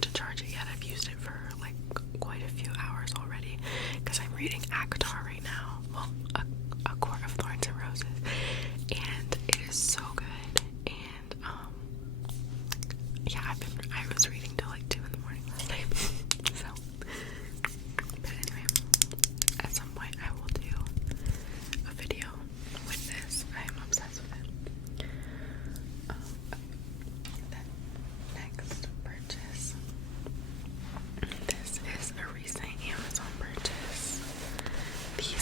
forgotten to charge it yet. I've used it for like quite a few hours already because I'm reading Akatar right now. Well, a Court of Thorns and Roses, and it is so good. And yeah, I was reading till like 2 in the morning last night. So, but anyway, at some point I will do a video with this. I am obsessed with it. Then next purchase. This is a recent Amazon purchase. These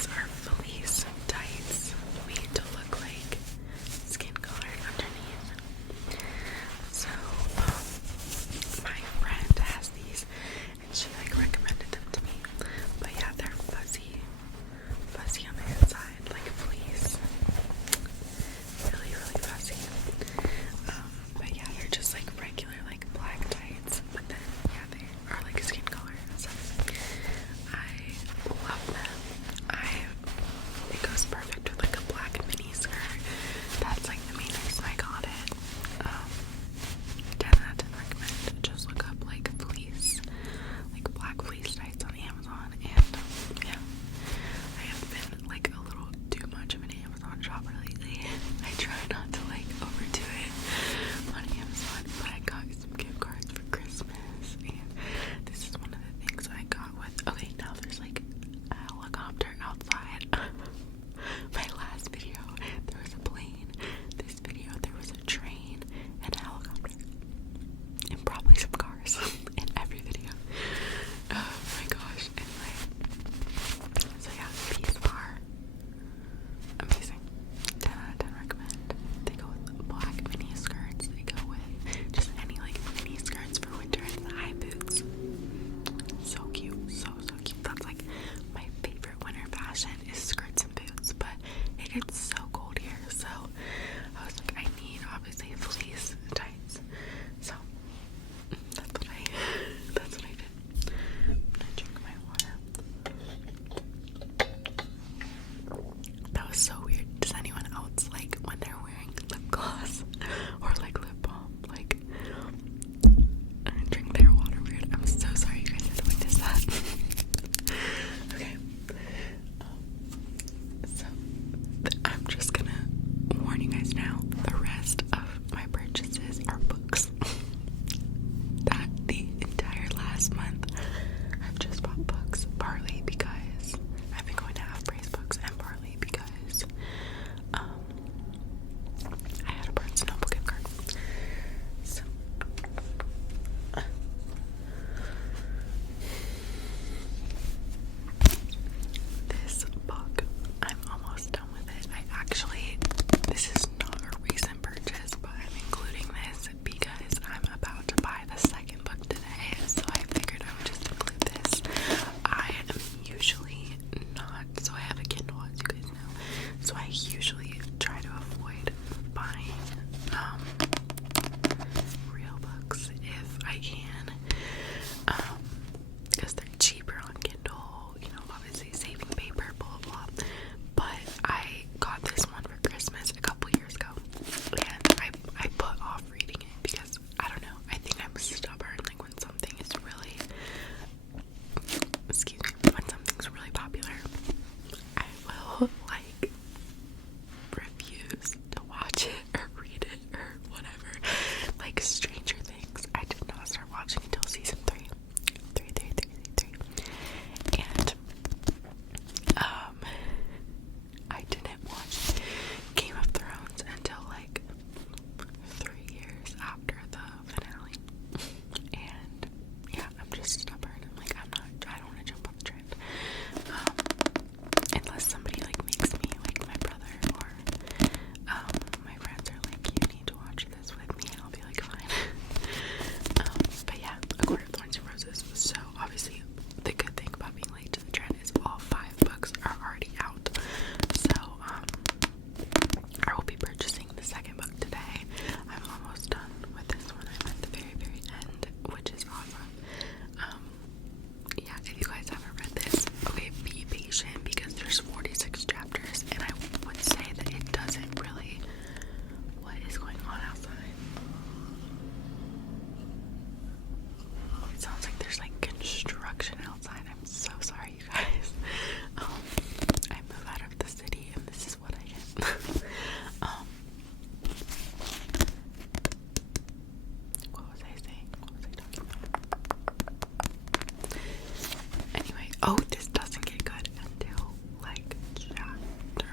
Oh, this doesn't get good until like chapter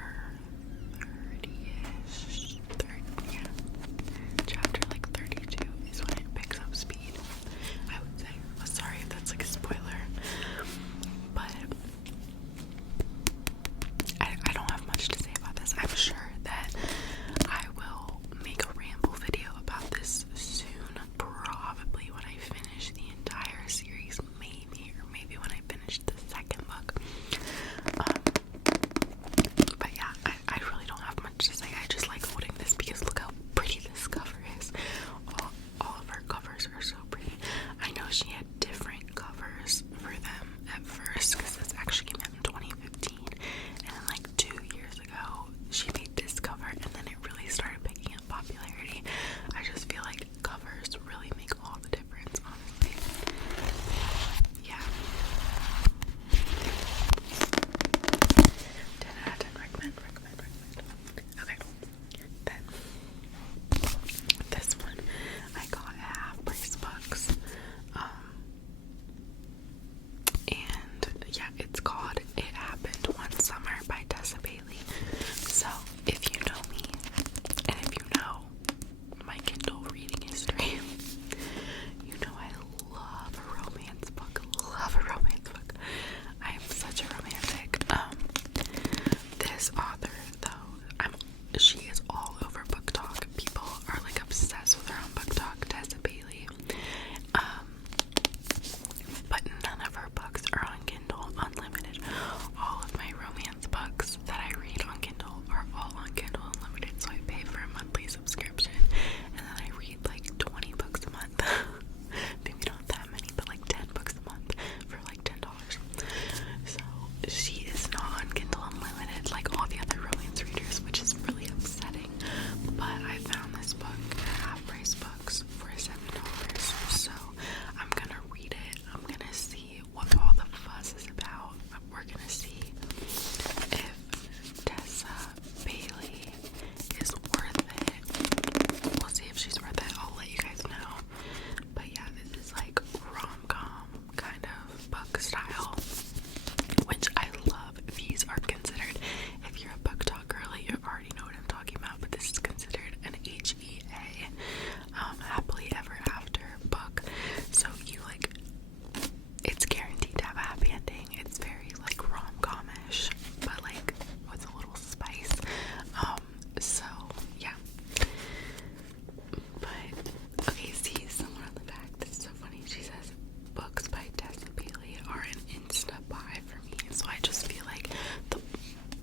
30-ish. Yeah. Chapter like 32 is when it picks up speed, I would say. Sorry if that's like a spoiler. But I don't have much to say about this. I'm sure that I will make a ramble video about this soon. Probably when I finish the entire series, maybe, or maybe when I finish the second book. But yeah, I really don't have much to say. I just like holding this because look how pretty this cover is. All of her covers are so pretty. I know she had different covers for them at first because this actually came out in 2015, and then like 2 years ago she made this cover, and then it really started picking up popularity. I just feel like covers really make all the difference, honestly. Yeah. 10 out of 10, recommend. Okay. Then this one I got at Half Price Books. And yeah, it's called It Happened One Summer by Tessa Bailey. So if you know me, and if you know my Kindle reading history, you know I love a romance book. I am such a romantic. This author though, she is all over Book Talk. People are like obsessed with her on Book Talk, Tessa Bailey. But none of her books are on Kindle Unlimited. All of my romance books that I read on Kindle are all on Kindle Unlimited, so I pay for a monthly subscription, and then I read like 20 books a month. Maybe not that many, but like 10 books a month for like $10. So she is not on Kindle Unlimited like all the other romance readers, which is really upsetting. But I found this book at Half Price Books for $7, so I'm gonna read it. I'm gonna see what all the fuss is about. We're gonna see if Tessa Bailey is worth it. We'll see if she's worth it. I'll let you guys know. But yeah, this is like rom-com kind of book style, which I love. These are considered, if you're a Book Talk girly, you already know what I'm talking about, but this is considered an HEA, happily ever after book. So you like, it's guaranteed to have a happy ending. It's very like rom-com-ish, but like with a little spice. So yeah. But okay, see somewhere on the back, this is so funny. She says books by Tessa Bailey are an insta buy for me. So I just feel like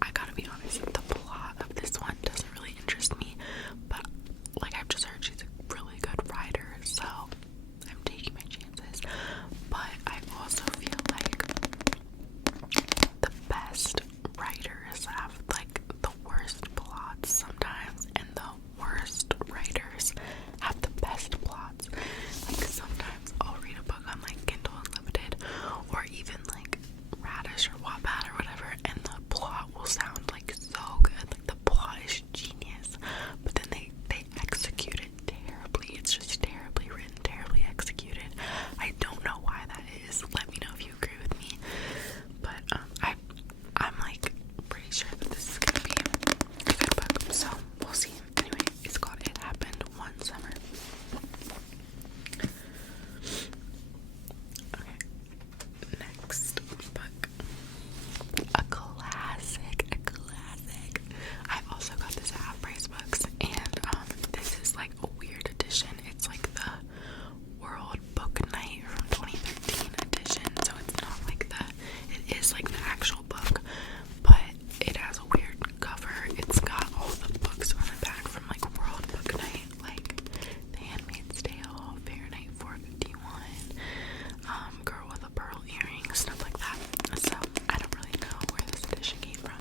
I gotta be honest, the plot of this one doesn't really interest me, but like I've just heard she's a really good writer, so I'm taking my chances. But I also feel like the best writers have like the worst plots sometimes, and the worst writers have the best plots. Like sometimes I'll read a book on like Kindle Unlimited or even like Radish or Wattpad or whatever, and the plot will sound like so good, like the plot is genius, but then they execute it terribly. It's just terribly written, terribly executed. I don't know why that is. Let me know if you agree with me. But I'm like pretty sure that this is gonna be a good book, so we'll see. Anyway, it's called It Happened One Summer. Okay, next book. A classic. I've also got this at Half Price Books, and this is like a weird edition. It's like the World Book Night from 2015 edition, so it's not like it is like the actual book, but it has a weird cover. It's got all the books on the back from like World Book Night, like The Handmaid's Tale, Fahrenheit 451, Girl with a Pearl Earring, stuff like that. So I don't really know where this edition came from,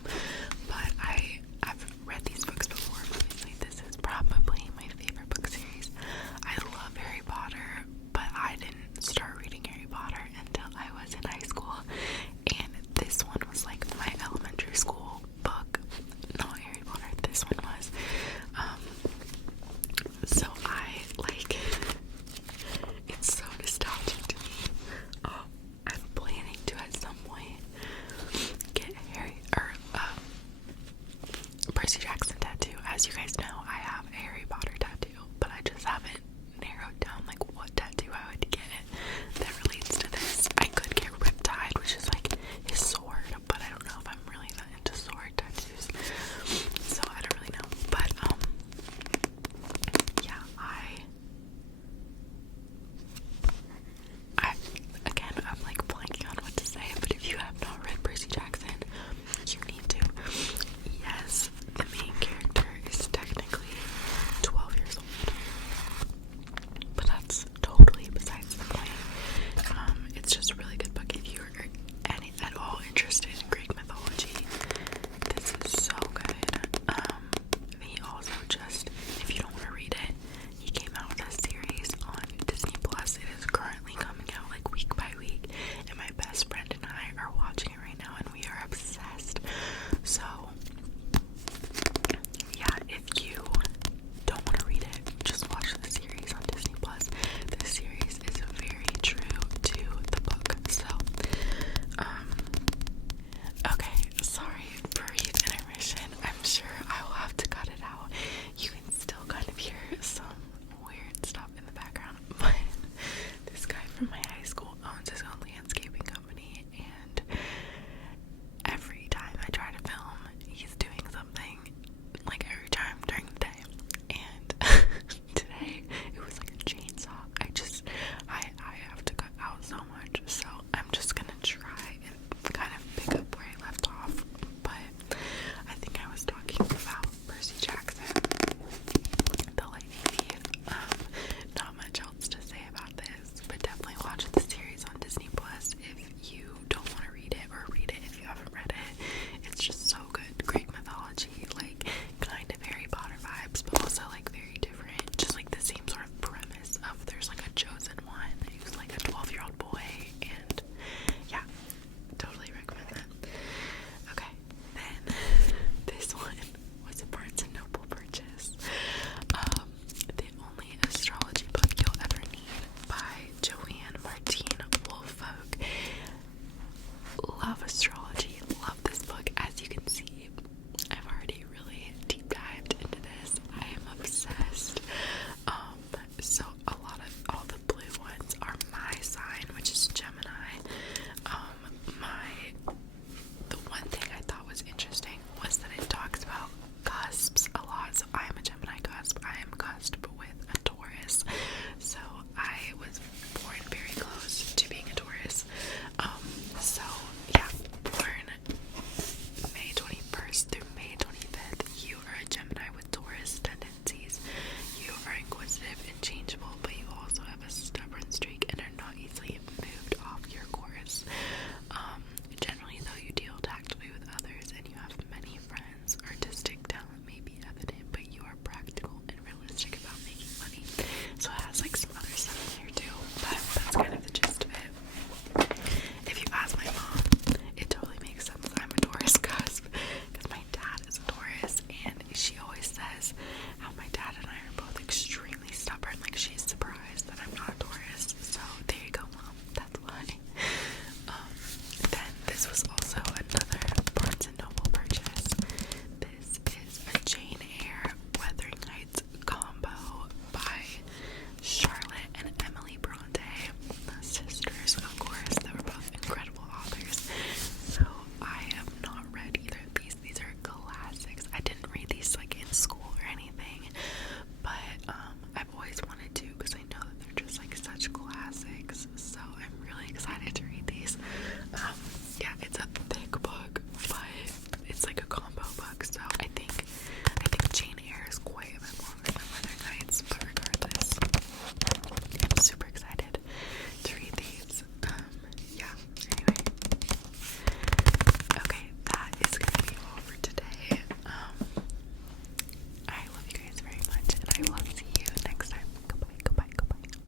but I've read these books before. Obviously, this is probably my favorite book series. I love Harry Potter, but I didn't start reading Harry Potter until I was in high school, and this one was like my elementary school